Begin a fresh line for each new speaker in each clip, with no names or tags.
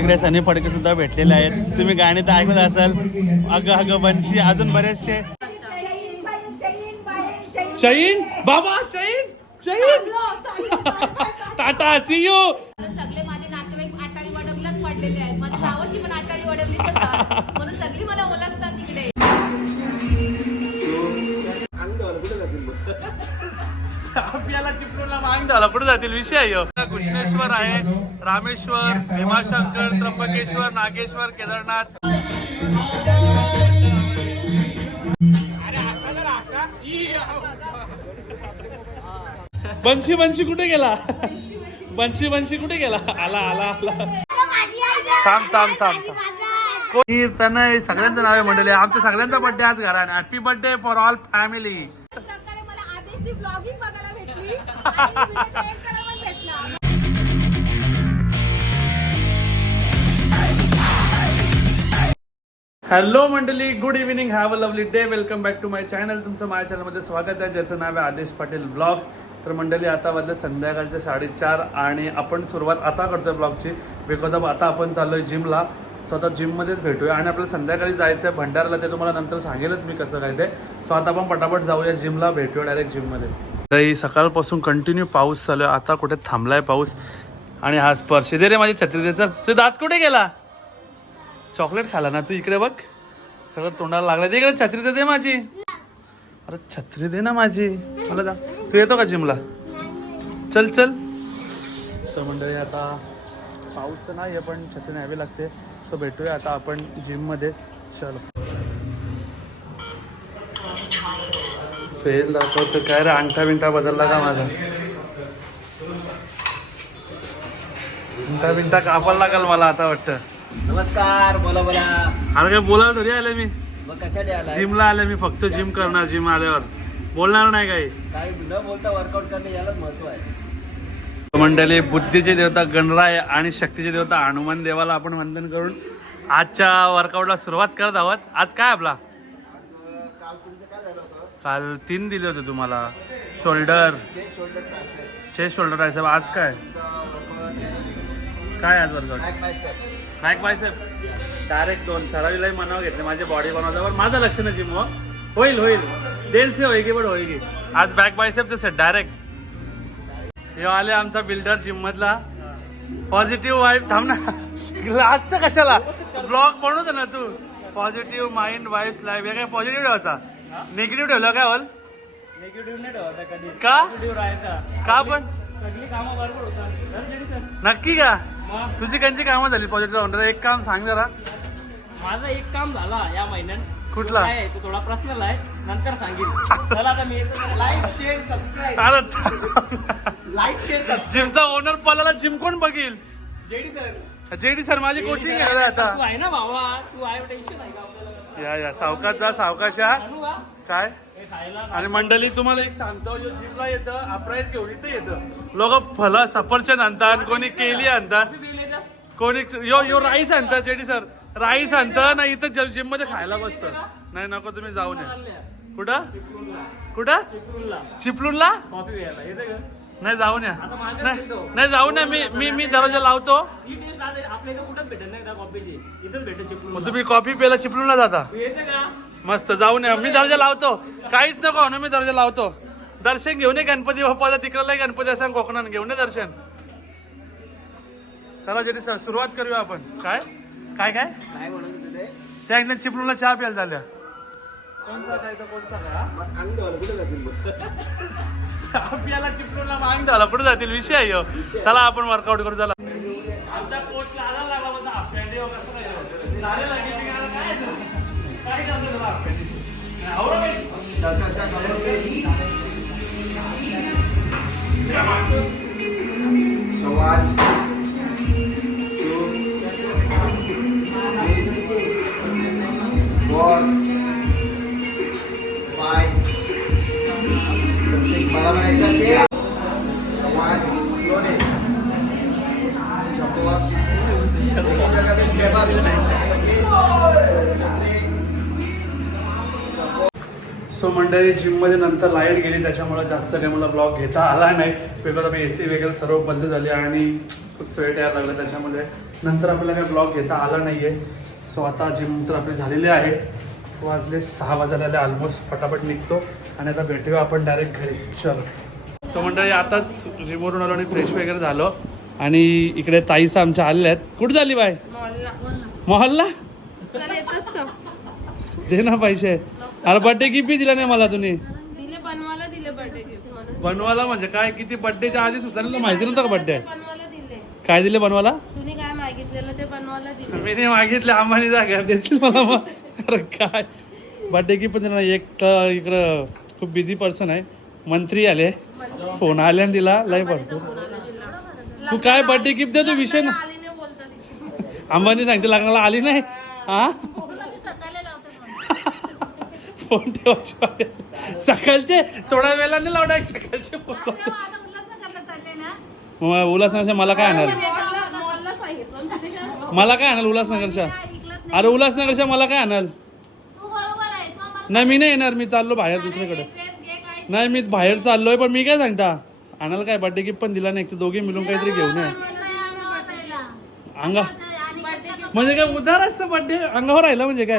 इकडे सनी फडके सुद्धा भेटलेले आहेत. तुम्ही गाणी तर ऐकत असाल. अग अग बनशी अजून बरेचसे. चैन बाबा चैन चैन. टाटा सी यू
सगळे माझे नातेवाईक आटारी वडवलाच पडलेले आहेत. माझ्या जावशी पण आटारी वडवली म्हणून सगळी मला ओळखतात तिकडे.
आपल्याला चिपळूणला मांग झाला. कुठे जातील? विषय आहे कृष्णेश्वर आहे रामेश्वर भीमाशंकर त्र्यंबकेश्वर नागेश्वर केदारनाथ. बंशी बंशी कुठे गेला? बंशी बंशी कुठे गेला? आला आला आला. थांब थांब थांब थांब. कोणी? सगळ्यांचं नाव मंडळी. आमचं सगळ्यांचा बर्थडे आज घरात. Happy birthday for all family hello मंडळी good evening have a lovely day welcome back to my channel. तुमचं माझ्या चॅनलमध्ये स्वागत आहे. ज्याचं नाव आहे आदेश पाटील ब्लॉग्स. तर मंडळी आता वाजले संध्याकाळचे साडेचार आणि आपण सुरुवात आता करतोय ब्लॉगची बिकॉज ऑफ आता आपण चाललोय जिमला. स्वतः जिममध्येच भेटूया. आणि आपल्याला संध्याकाळी जायचं आहे भंडारला ते तुम्हाला नंतर सांगेलच मी कसं काय ते. सो आता आपण पटापट जाऊया जिमला भेटूया डायरेक्ट जिममध्ये. तरी सकाळपासून कंटिन्यू पाऊस चालू आहे. आता कुठे थांबलाय पाऊस? आणि हा स्पर्श दे रे माझी छत्री दे चल दात कुठे गेला? चॉकलेट खाला ना तू इकडे बघ. सगळं तोंडाला लागलं दे इकडे छत्री तर दे माझी. अरे छत्री दे ना माझी. मला जा. तू येतो का जिमला चल चल. सर मंडळी आता पाऊस तर नाही आहे पण छत्री न्यावी लागते. सो भेटूया आता आपण जिममध्ये चलो. फेल दाखवतो काय रे अंगठा बिंगठा बदलला का माझा? अंगठा बिंगठा कापायला लागल मला आता वाटतं.
नमस्कार बोला बोला.
अरे काय बोलायला थोडी आले मी.
मग कशासाठी आलाय?
जिमला आले मी फक्त जिम करणार जिम आल्यावर. बोलणार नाही काही.
काही न बोलता वर्कआउट करणे यालाच महत्त्व आहे.
मंडळी बुद्धीचे देवता गणराय आणि शक्तीचे देवता हनुमान देवाला आपण वंदन करून आजच्या वर्कआउटला सुरुवात करत आहोत. आज काय आपला
काल तुमचं काय झालं होतं
काल तीन दिले होते तुम्हाला. शोल्डर
चेस्ट शोल्डर
साहेब आज काय? काय आज workout
back bicep
bicep direct दोन. सरावीलाही मनावर घेतले. माझी बॉडी बनवल्यावर माझं लक्ष नाही जिम होईल होईल. देल से होईल पण होईल. आज बॅक बायसेपचे सेट डायरेक्ट हे आले आमचा बिल्डर जिम मधला पॉझिटिव्ह वाईफ थांब ना. आज तर कशाला? ब्लॉग बनवतो ना तू. पॉझिटिव्ह माइंड वाईफ लाईफ हे काय पॉझिटिव्ह ठेवायचा निगेटिव्ह ठेवलं काय
निगेटिव्ह नाही कधी.
का?
पॉझिटिव्ह राहायचा.
का पण?
सगळी कामं बरोबर होतात. तर जेडी सर
नक्की का?
मग?
तुझी कंची कामं झाली पॉझिटिव्ह राहून एक काम सांग जरा.
माझं एक काम झाला या महिन्यात.
कुठला?
काय आहे? तो थोडा पर्सनल आहे. नंतर सांगेन. चला आता मी
like share subscribe like share
जिमचा owner पलाला जिम कोण बघील?
JD sir.
जेडी सर माझी कोचिंग घेणार आता.
तू आहे ना भावा. तू आहे टेन्शन आहे का आपल्याला?
या या. सावकाश जा सावकाश या. काय? आणि मंडळी तुम्हाला एक सांगतो यो जिमला येतं अप्राईज घेऊन इथं येतं. लोक फला सफरचंद आणतात कोणी केली आणतात. कोणी यो यो राईस आणतात जेडी सर. राईस आणतं ना इथं जिममध्ये खायला बसतं नाही नको तुम्ही जाऊन या. कुठं? कुठं?
चिपळूणला.
चिपळूणला
कॉफी घ्यायला येते का?
नाही जाऊन या
आता माझ्या
नाही जाऊन या मी मी मी दरवाजा लावतो.
ही
मग तुम्ही कॉफी प्यायला चिपळूणला जाता.
तू येते का?
मस्त जाऊन या मी दर्जा लावतो. काहीच नको ना मी दर्जा लावतो. दर्शन घेऊन ये गणपती बाप्पाचा तिकडला गणपती असा कोकणात घेऊन ये दर्शन. चला जेडी सर सुरुवात करूया आपण. काय? काय काय? त्या एकदा चिपळूणला चहा प्यायला झाल्या
कोणचा काय तर कोणचा? का
मग अंग धुवायला कुठे जातील
कुठे जातील विषय आहे ह्यो. चला आपण वर्कआउट करू चला. आमचा कोच आला लागला होता हाफ पॅन्ट ह्यो कसं काय झालं? काय तुला
चल चव्हाण.
सो मंडळी जिममध्ये नंतर लाइट गेली त्याच्यामुळे जास्त काही मला ब्लॉग घेता आला नाही. बिकॉज ऑफ ए सी वगैरे सर्व बंद झाली आणि खूप स्वेट यायला लागलं त्याच्यामध्ये. नंतर आपल्याला काय ब्लॉग घेता आला नाही आहे सो आता जिम तर आपली झालेली आहे. वाजले सहा वाजायला ऑलमोस्ट फटाफट निघतो. आणि आता भेटूया आपण डायरेक्ट घरी. चल. तो मंडळी आताच जिमवरून आलो आणि फ्रेश वगैरे झालो. आणि इकडे ताईस आमच्या आलेल्या आहेत. कुठे झाली बाय मोहल्ला. दे ना पैसे. अरे बर्थडे गिफ्ट बी दिला नाही मला तुम्ही
दिले बनवायला दिले बर्थडे गिफ्ट म्हणून.
बनवायला म्हणजे काय? किती बर्थडेच्या आधीच होता ना तुला माहिती नव्हतं का बर्थडे
बनवायला दिले.
काय दिले बनवायला?
तुम्ही काय मागितलेलं ते बनवायला दिले.
मी मागितले आम्हाला जागा देशील मला मग. अरे काय? बर्थडे गिफ्ट पण दिला नाही. एक तर इकडं खूप बिझी पर्सन आहे. मंत्री आले. फोन आले आणि दिला. लय भरपूर. तू काय बर्थडे गिफ्ट दे तू विषय ना.
आली नाही.
अंबानी सांगते लग्नाला आली नाही. हा
तुला मी सकाळी लावते phone.
फोन ठेवायचे. सकाळचे थोड्या वेळाने लावडा एक सकाळचे फोन उल्हासनगरच्या मला काय
काय?
मला काय आणल उल्हासनगरच्या
नाही.
अरे उल्हासनगरच्या मला काय आणल नाही मी नाही येणार मी चाललो बाहेर दुसरीकडे. नाही मी बाहेर चाललोय पण मी काय सांगता? आणाल काय? बर्थडे गिफ्ट पण दिला नाही दोघे मिळून काहीतरी घेऊन ये. अंगा. म्हणजे काय उधार असतं बर्थडे अंगावर राहिलं म्हणजे काय?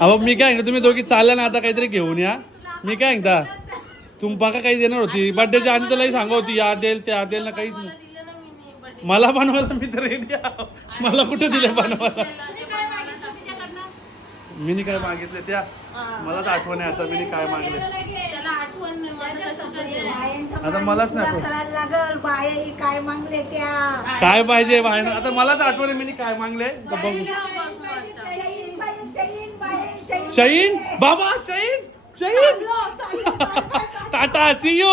अहो मी काय सांगतो तुम्ही दोघी चालल्या ना आता काहीतरी घेऊन या. मी काय सांगता तुम्हाला काही देणार होती. बर्थडेच्या आधी तुलाही सांगा होती या देईल त्या देईल ना काहीच नाही. मला बनवायला मी तर रेडी मला कुठे दिले बनवायला? मी काय मागितले त्या? मला तर आठवण आहे आता मी काय मागले. आता मलाच नाही
काय मागले त्या?
काय पाहिजे आता मला तर आठवण आहे मी काय मागले. बघू
चैन?
बाबा चैन? चैन? टाटा सी यू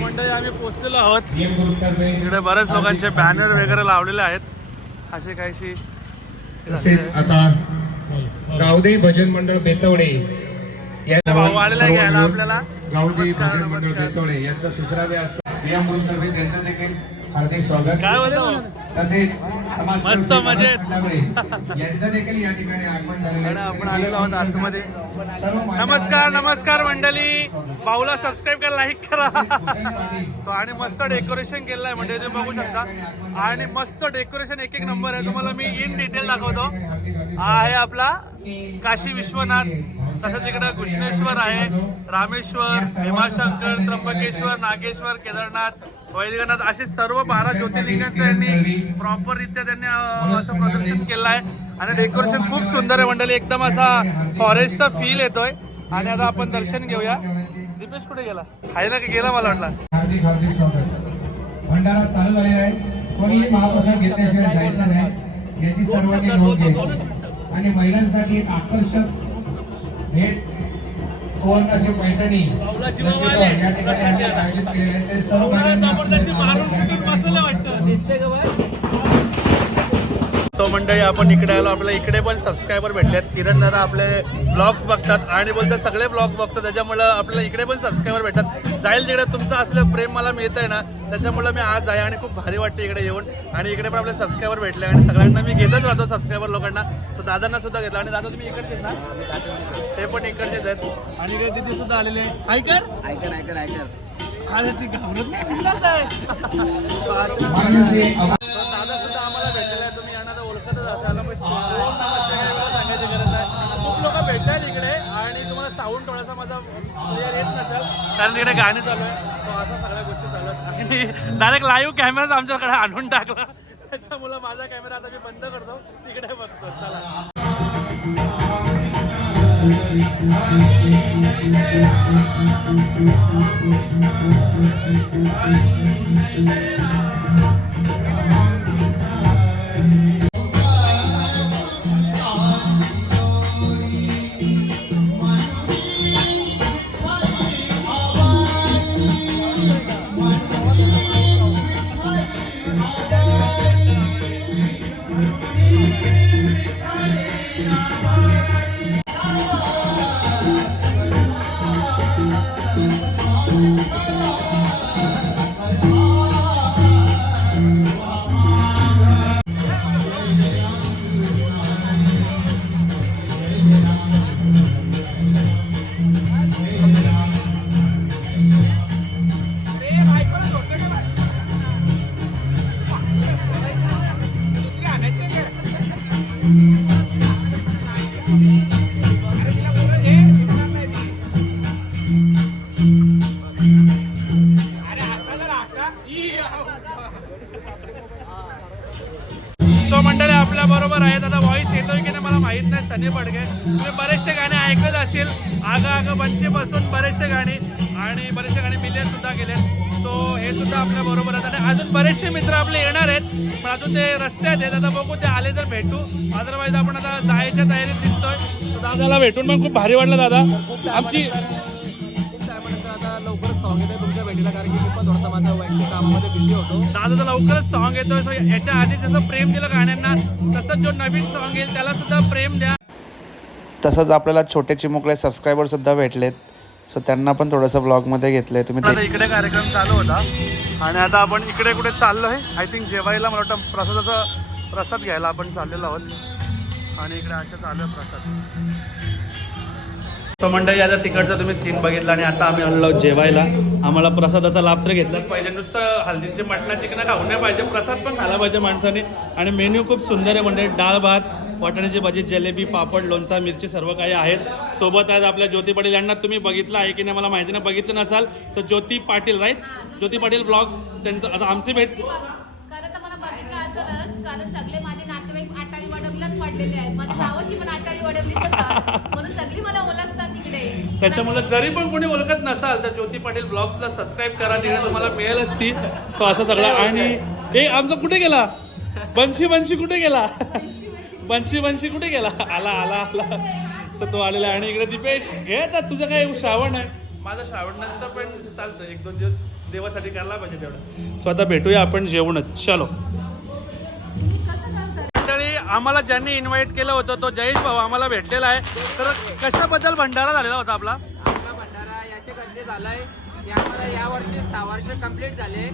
मंडळी आम्ही पोहोचलेलो आहोत. इकडे बऱ्याच लोकांचे बॅनर वगैरे लावलेले आहेत. असे काहीशी
तसेच आता गावदे भजन मंडळ बेतवडे या
भाऊ आलेला घ्यायला आपल्याला.
गावदे भजन मंडळ. बेतवडे यांचं सुसरावे असं. या मुलतर्फे त्यांचं देखील हार्दिक स्वागत.
काय बोलतो
तसेच
मस्त मजेत.
यांचं देखील या ठिकाणी आगमन झालेलं.
आपण आलेलो आहोत आतमध्ये. नमस्कार नमस्कार मंडळी. भाऊला सबस्क्राईब करा लाईक करा. सो आणि मस्त डेकोरेशन केलं आहे म्हणजे तुम्ही बघू शकता. आणि मस्त डेकोरेशन एक एक नंबर आहे. तुम्हाला मी इन डिटेल दाखवतो. हा आहे आपला काशी विश्वनाथ तसंच इकडं कृष्णेश्वर आहे. रामेश्वर भीमाशंकर त्र्यंबकेश्वर नागेश्वर केदारनाथ वैदिकनाथ असे सर्व बारा ज्योतिर्लिंगांचं यांनी प्रॉपररित्या त्यांनी असं प्रदर्शन केलं आहे. आणि डेकोरेशन खूप सुंदर आहे मंडळी. एकदम असा फॉरेस्टचा फील येतोय. आणि आता आपण दर्शन घेऊया. दीपेश कुठे गेला? आहे ना की गेला मला वाटला.
हार्दिक हार्दिक स्वागत. भंडारा चालू झालेला आहे. कोणीही महाप्रसाद घेतल्याशिवाय जायचं नाही. याची सर्वांनी नोंद घ्यायची. आणि महिलांसाठी एक आकर्षक भेट सुवर्ण अशी पैठणी. या ठिकाणी आयोजित केलेले ते सर्व
सो मंडळी आपण इकडे आलो. आपल्याला इकडे पण सबस्क्रायबर भेटलेत. किरण दादा आपले ब्लॉग्स बघतात आणि बोलतात सगळे ब्लॉग बघतात. त्याच्यामुळं आपल्याला इकडे पण सबस्क्रायबर भेटतात. जाईल तिकडे तुमचं असलं प्रेम मला मिळतंय ना त्याच्यामुळं मी आज आहे आणि खूप भारी वाटते इकडे येऊन. आणि इकडे पण आपले सबस्क्रायबर भेटले आणि सगळ्यांना मी घेतच राहतो सबस्क्रायबर लोकांना. सो दादांना सुद्धा घेतलं. आणि दादा तुम्ही इकडचेच ना? ते पण इकडचेच आहेत. आणि इकडे तिथे सुद्धा आलेले ऐकर
ऐकर ऐकर ऐकर
अरे ती घाबरत नाही दादा सुद्धा आम्हाला भेटलेला आहे. तुम्ही दुखतच असायला मग सांगायची गरज आहे खूप लोक भेटतात इकडे आणि तुम्हाला साऊंड थोडासा माझा क्लिअर येत नसेल. कारण तिकडे गाणी चालू आहे. असं सगळ्या गोष्टी चालू आहेत. आणि डायरेक्ट लाईव्ह कॅमेराच आमच्याकडे आणून टाकला. त्याच्यामुळं माझा कॅमेरा आता मी बंद करतो. तिकडे बघतो. चला. तो मंडळी आपल्या बरोबर आहेत. आता व्हॉइस येतोय की नाही मला माहीत नाही. सनी पडगे तुम्ही बरेचसे गाणे ऐकत असेल. आग आग बनशी बसून बरेचसे गाणी आणि बरेचसे गाणे मिलियन सुद्धा गेले सो हे सुद्धा आपल्या बरोबर आहेत. आणि अजून बरेचसे मित्र आपले येणार आहेत. पण अजून ते रस्त्यात आहेत. आता बघू ते आले तर भेटू. अदरवाईज आपण आता जायच्या तयारीत दिसतोय. दादाला भेटून पण खूप भारी वाटलं दादा. आमची
सॉंग येते तुमच्या भेटीला कारण की मी पण थोडासा माझ्या वैयक्तिक कामामध्ये बिझी होतो.
दादाचं लवकरच सॉन्ग येतोय. सो याच्या आधी जसं प्रेम दिलं गाण्यांना तसंच जो नवीन सॉन्ग येईल त्याला सुद्धा प्रेम द्या.
तसंच आपल्याला छोटे चिमुकले सबस्क्रायबर सुद्धा भेटलेत. सो त्यांना पण थोडंसं ब्लॉगमध्ये घेतलंय. तुम्ही
आता
ते
इकडे कार्यक्रम चालू होता. आणि आता आपण इकडे कुठे चाललोय? आय थिंक जेवायला मला वाटतं प्रसादाचा प्रसाद घ्यायला आपण चाललेलो आहोत. आणि इकडे असे चालू आहे प्रसाद. तो मंडळी आता तिकडचा तुम्ही सीन बघितला आणि आता आम्ही आलो जेवायला आम्हाला प्रसादाचा लाभ तर घेतलाच पाहिजे. नुसतं हल्दीचे मटणाची चिकन खाऊ नाही पाहिजे प्रसाद पण खायला पाहिजे माणसाने. आणि मेन्यू खूप सुंदर आहे म्हणजे डाळ भात वाटाण्याची भाजी जलेबी पापड लोणचा मिरची सर्व काही आहेत. सोबत आहेत आपल्या ज्योती पाटील. यांना तुम्ही बघितलं आहे की नाही मला माहिती नाही बघितलं नसाल तर ज्योती पाटील राईट ज्योती पाटील ब्लॉग्स त्यांचं आता आमची भेट
सगळे वडवलाच पडलेले आहेत माझ्या जावशी पण आटारी वडवलीच होता म्हणून सगळी मला ओळखतात तिकडे
त्याच्यामुळे जरी पण कोणी ओळखत नसाल तर ज्योती पाटील ब्लॉग्सला सबस्क्राईब करा तिकडे तुम्हाला मिळेलच ती सो असं सगळं. आणि ए आमचा कुठे गेला? बंशी बंशी कुठे गेला? बंशी बंशी. कुठे गेला? आला आला आला. सो तो आलेला आहे. आणि इकडे दीपेश घे आता तुझं काय श्रावण आहे? माझं श्रावण नसतं पण चालतं एक दोन दिवस देवासाठी करायला पाहिजे तेवढं. सो आता भेटूया आपण जेवणच. चलो. आम्हाला ज्यांनी इन्व्हाइट केलं होतं तो जयेश भाऊ आम्हाला भेटलेला आहे. तर कशाबद्दल भंडारा झालेला होता आपला?
आपला भंडारा याच्या करते झालाय. की आम्हाला या वर्षी सहा वर्ष कंप्लीट झाले.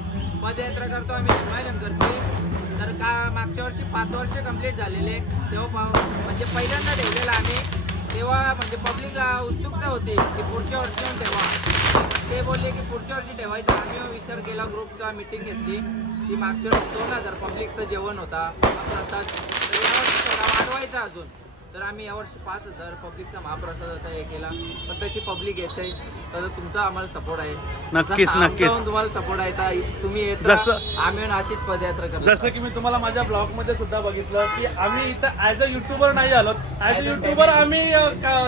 पदयात्रा करतो आम्ही हिमालयनकरची तर का मागच्या वर्षी पाच वर्ष कंप्लीट झालेले. तेव्हा म्हणजे पहिल्यांदा ठेवलेला आम्ही. तेव्हा म्हणजे पब्लिक उत्सुकता होती की पुढच्या वर्षी ठेवा. ते बोलले की पुढच्या वर्षी ठेवायचं. आम्ही विचार केला ग्रुपचा मिटिंग घेतली. की मागच्या वर्षी दोन हजार पब्लिकचं जेवण होता. प्रसाद थोडा वाढवायचा अजून. तर आम्ही यावर्षी पाच हजार पब्लिकचा महाप्रसादाचा हे केला. पण त्याची पब्लिक येते. तर तुमचा आम्हाला सपोर्ट आहे.
नक्कीच, नक्कीच.
तुम्हाला सपोर्ट आहे तुम्ही येत आम्ही अशीच पदयात्रा करतो.
जसं की मी तुम्हाला माझ्या ब्लॉगमध्ये सुद्धा बघितलं की आम्ही इथं ऍज अ युट्यूबर नाही आलो. ऍज अ युट्यूबर आम्ही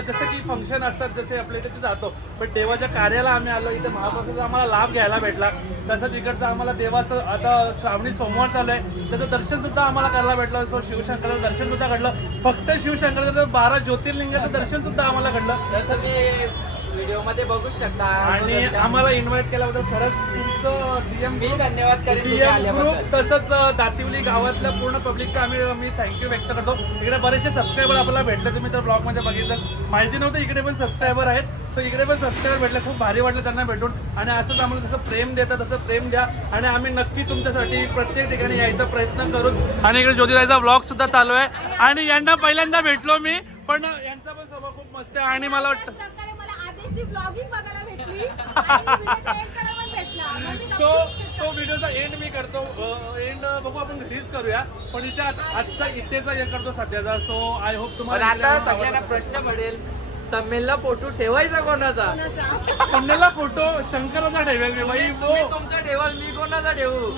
जसं की फंक्शन असतात जसे आपल्या इथे जातो. पण देवाच्या कार्याला आम्ही आलो. इथे महाप्रसादाचा आम्हाला लाभ घ्यायला भेटला. तसंच इकडचं आम्हाला देवाचं आता श्रावणी सोमवार चालू आहे. त्याचं दर्शन सुद्धा आम्हाला करायला भेटलं. शिवशंकराचं दर्शन सुद्धा घडलं. फक्त शिवशंकराचं तर बारा ज्योतिर्लिंगाचं दर्शन सुद्धा आम्हाला घडलं.
मी व्हिडिओमध्ये बघू शकता.
आणि आम्हाला इन्व्हाइट केल्याबद्दल खरंच तुमचं डीएम
मी धन्यवाद करेन तुम्ही
डीएम
आल्याबद्दल.
ग्रुप तसंच अ, दातिवली गावातल्या पूर्ण पब्लिकचा आम्ही मी थँक्यू व्यक्त करतो. इकडे बरेचसे सबस्क्रायबर आपल्याला भेटले तुम्ही तर ब्लॉगमध्ये बघितलं. माहिती नव्हतं इकडे पण सबस्क्रायबर आहेत. तर इकडे पण सबस्क्रायबर भेटले खूप भारी वाटलं त्यांना भेटून. आणि असंच आम्हाला जसं प्रेम देतं तसं प्रेम द्या. आणि आम्ही नक्की तुमच्यासाठी प्रत्येक ठिकाणी यायचा प्रयत्न करू आणि इकडे ज्योतिराचा ब्लॉग सुद्धा चालू आहे. आणि यांना पहिल्यांदा भेटलो मी पण यांचा पण स्वभाव खूप मस्त आहे. आणि मला वाटतं सो तो व्हिडिओचा एंड मी करतो. एंड बघू आपण घरीच करूया. पण इथे आता- आजचा इथेचा हे करतो सध्याचा. सो आय होप
पण
तुम्हाला
आता सगळ्यांना प्रश्न पडेल. तमिळला फोटो ठेवायचा कोणाचा?
पन्नेला फोटो शंकराचा ठेवेल मी बाई वो
मी तुमचा ठेवाल मी कोणाचा ठेवू?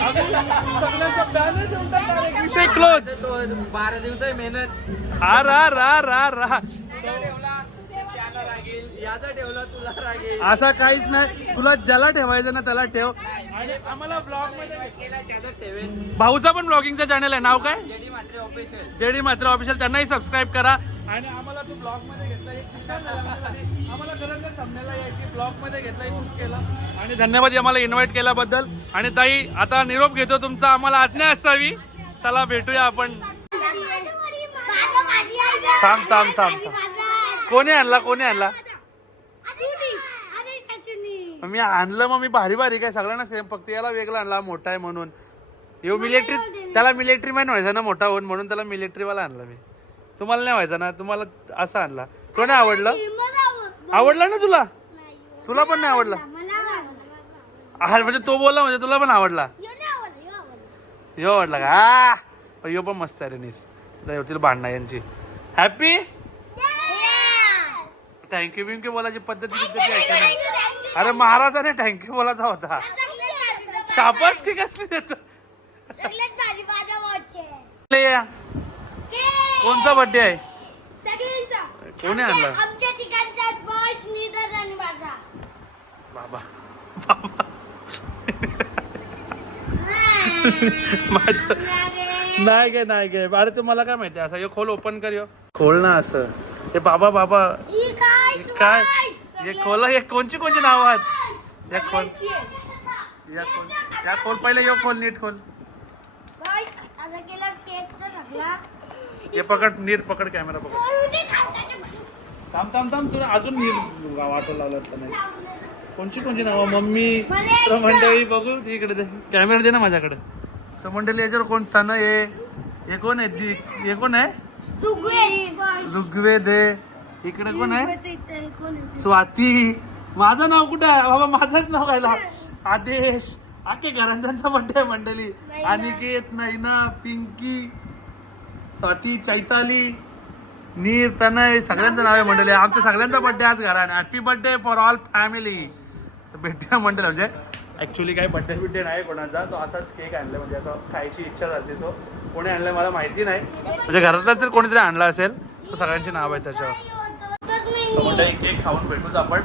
आम्ही सगळ्यांचा banner ठेवून टाकणार आहे. विषय क्लोज
तो बारा दिवस मेहनत.
आ रा रा रा रा.
याचा ठेवला त्याला रागेल याचा ठेवला तुला रागेल.
असा काहीच नाही. तुला ज्याला ठेवायचं ना त्याला ठेव. आणि आम्हाला ब्लॉगमध्ये
केला त्याचा ठेवेन
भाऊचा पण ब्लॉगिंगचा चॅनल आहे. नाव काय?
जेडी मात्र ऑफिशियल
जेडी मात्र ऑफिशियल त्यांनाही सबस्क्राईब करा. आणि आम्हाला तू ब्लॉगमध्ये घेतला. एक ठिकाण आम्हाला खरंच आहे थांबण्याला यायची. ब्लॉगमध्ये घेतला खूप केला. आणि धन्यवाद आम्हाला इन्व्हाइट केल्याबद्दल. आणि ताई आता निरोप घेतो तुमचा. आम्हाला आज्ञा असावी. चला भेटूया आपण. थांब थांब थांब थांब. कोणी आणला? कोणी आणला? मी आणलं मग मी भारी भारी काय? सगळ्यांना सेम फक्त याला वेगळा आणला. मोठा आहे म्हणून. येऊ मिलिटरी त्याला मिलिटरी मॅन व्हायचा ना मोठा होऊन म्हणून त्याला मिलिटरीवाला आणला मी. तुम्हाला नाही व्हायचा ना तुम्हाला असं आणला. तो नाही आवडलं? आवडला. ना तुला? तुला पण नाही आवडला? हा म्हणजे तो बोलला म्हणजे तुला पण आवडला? यो आवडला का! यो पण मस्त आहे रे होतील भांडणं यांची. हॅपी थँक्यू बिंक्यू बोलायची पद्धती नाही अरे महाराजाने थँक्यू बोलायचा होता. शाबास की कसली देतो
सगळ्यात भारी माझा watch आहे.
ले या.
के-
कोणचा बर्थडे आहे. कोणी आणला?
आमच्या ठिकाणचा बॉस निधन आणि माझा
बाबा. बाबा. माझं नाही गे नाही गे. अरे ते मला काय माहिती? असं हे खोल ओपन कर ह्यो. खोल ना असं. हे बाबा बाबा.
ही काय
हे खोल हे कोणची कोणची नाव आहेत? या खोल. या खोल या खोल पहिले यो खोल नीट खोल. हे पकड नीट पकड कॅमेरा पकड. थांब थांब थांब तुला अजून नीट वाटो लावलं असतं नाही. कोणची कोणची नाव? मम्मी मंडळी बघू इकडे दे. कॅमेरा दे ना माझ्याकडे. समंडळी याच्यावर कोण? तन ये हे कोण आहे? हे कोण आहे?
ऋग्वेद.
आहे. इकडे कोण आहे? स्वाती. माझं नाव कुठं आहे? बाबा माझंच नाव घायला आदेश. आके घरांचा बड्डे आहे मंडळी. अनिकेत नैना पिंकी स्वाती चैताली नीर तनय सगळ्यांचं नाव आहे मंडळी. आमच्या सगळ्यांचा बड्डे आज घरात. Happy birthday for all family भेटूया मंडळ म्हणजे ऍक्च्युली काही बड्डे बिड्डे नाही कोणाचा. तो असाच केक आणला. म्हणजे असं खायची इच्छा झाली. सो कोणी आणलं मला माहिती नाही. म्हणजे घरातलाच जर कोणीतरी आणला असेल तर सगळ्यांची नाव आहे त्याच्यावर. मंडळी केक खाऊन भेटूच आपण.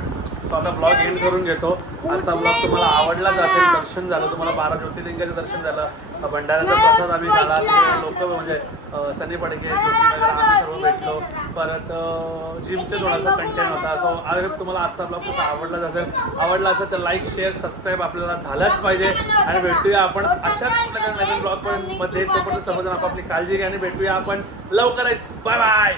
तो आता ब्लॉग एंड करून घेतो. आजचा ब्लॉग तुम्हाला आवडलाच असेल दर्शन झालं तुम्हाला बारा ज्योतिर्लिंगाचं दर्शन झालं भंडाऱ्याचा प्रसाद आम्ही झाला लोक म्हणजे सनी पडके वगैरे आम्ही सर्व भेटलो. परत जिमचे थोडासा कंटेंट होता. सो अगर तुम्हाला आजचा ब्लॉग सुद्धा आवडलाच असेल आवडला असेल तर लाईक शेअर सबस्क्राईब आपल्याला झालाच पाहिजे. आणि भेटूया आपण अशाच कुठल्या नवीन ब्लॉगमध्ये. तोपर्यंत सर्वजण आपापली काळजी घ्या आणि भेटूया आपण लवकरच. Bye bye